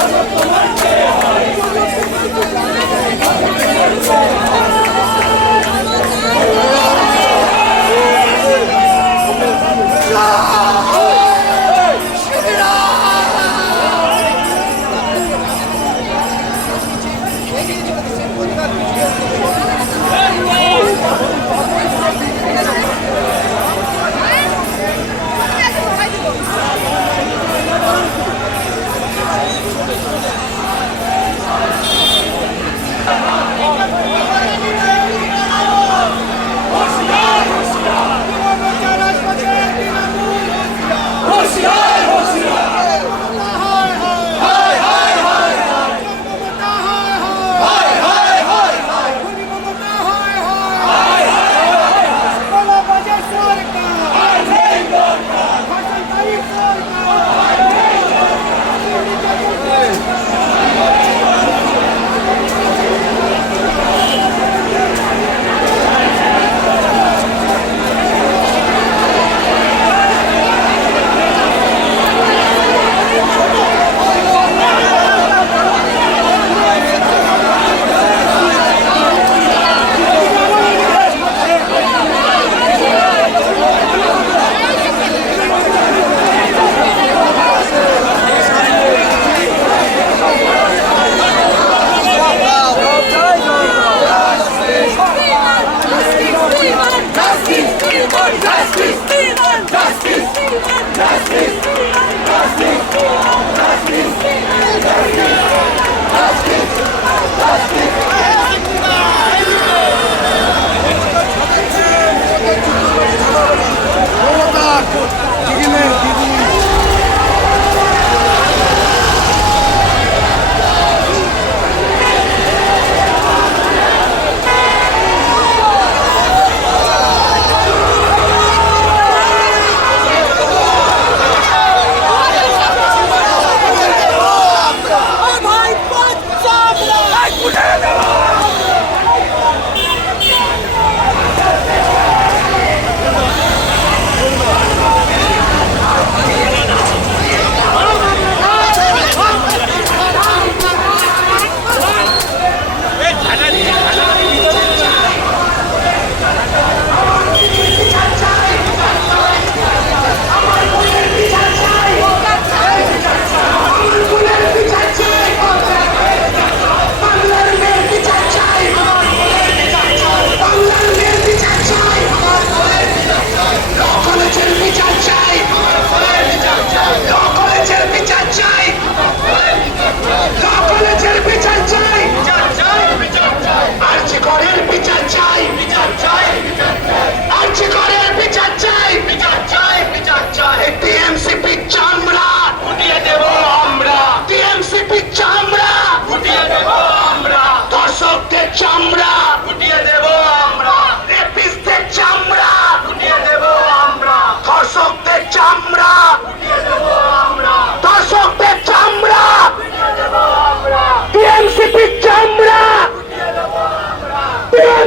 Vamos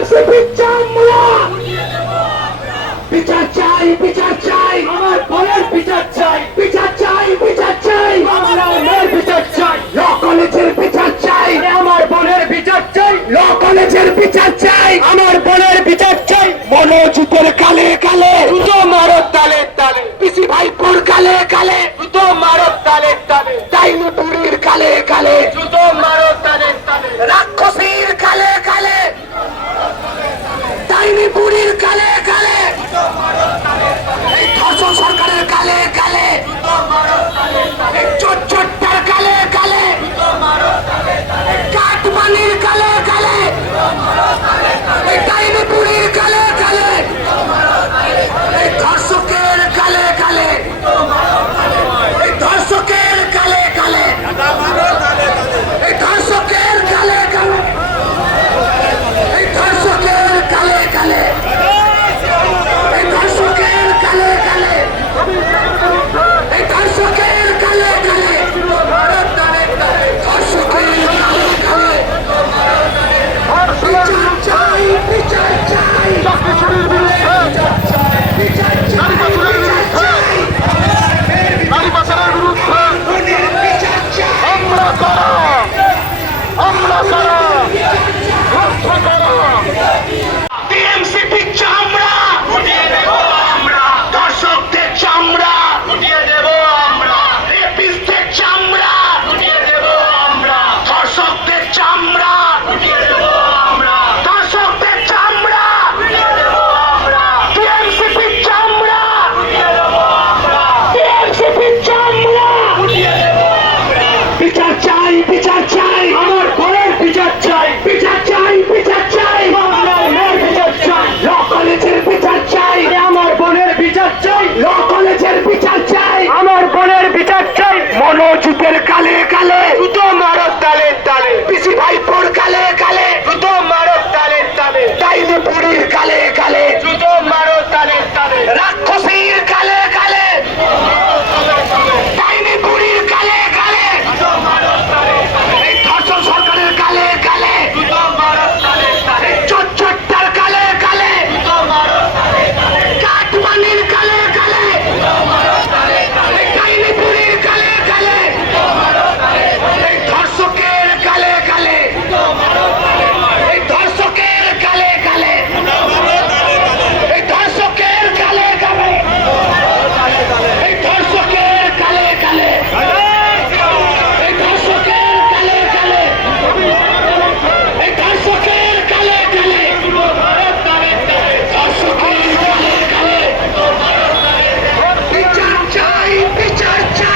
NCP চামড়া বিচার চাই বিচার চাই। আমার বলের বিচার চাই। বিচার চাই বিচার চাই। আমার মেয়ের বিচার চাই। ল কলেজের বিচার চাই। আমার বলের বিচার চাই। ল কলেজের বিচার চাই। আমার বলের বিচার চাই। মনোজুতের কালে কালে। পুরীর কালে কালে। এই সরকারের কালে কালে। এই চট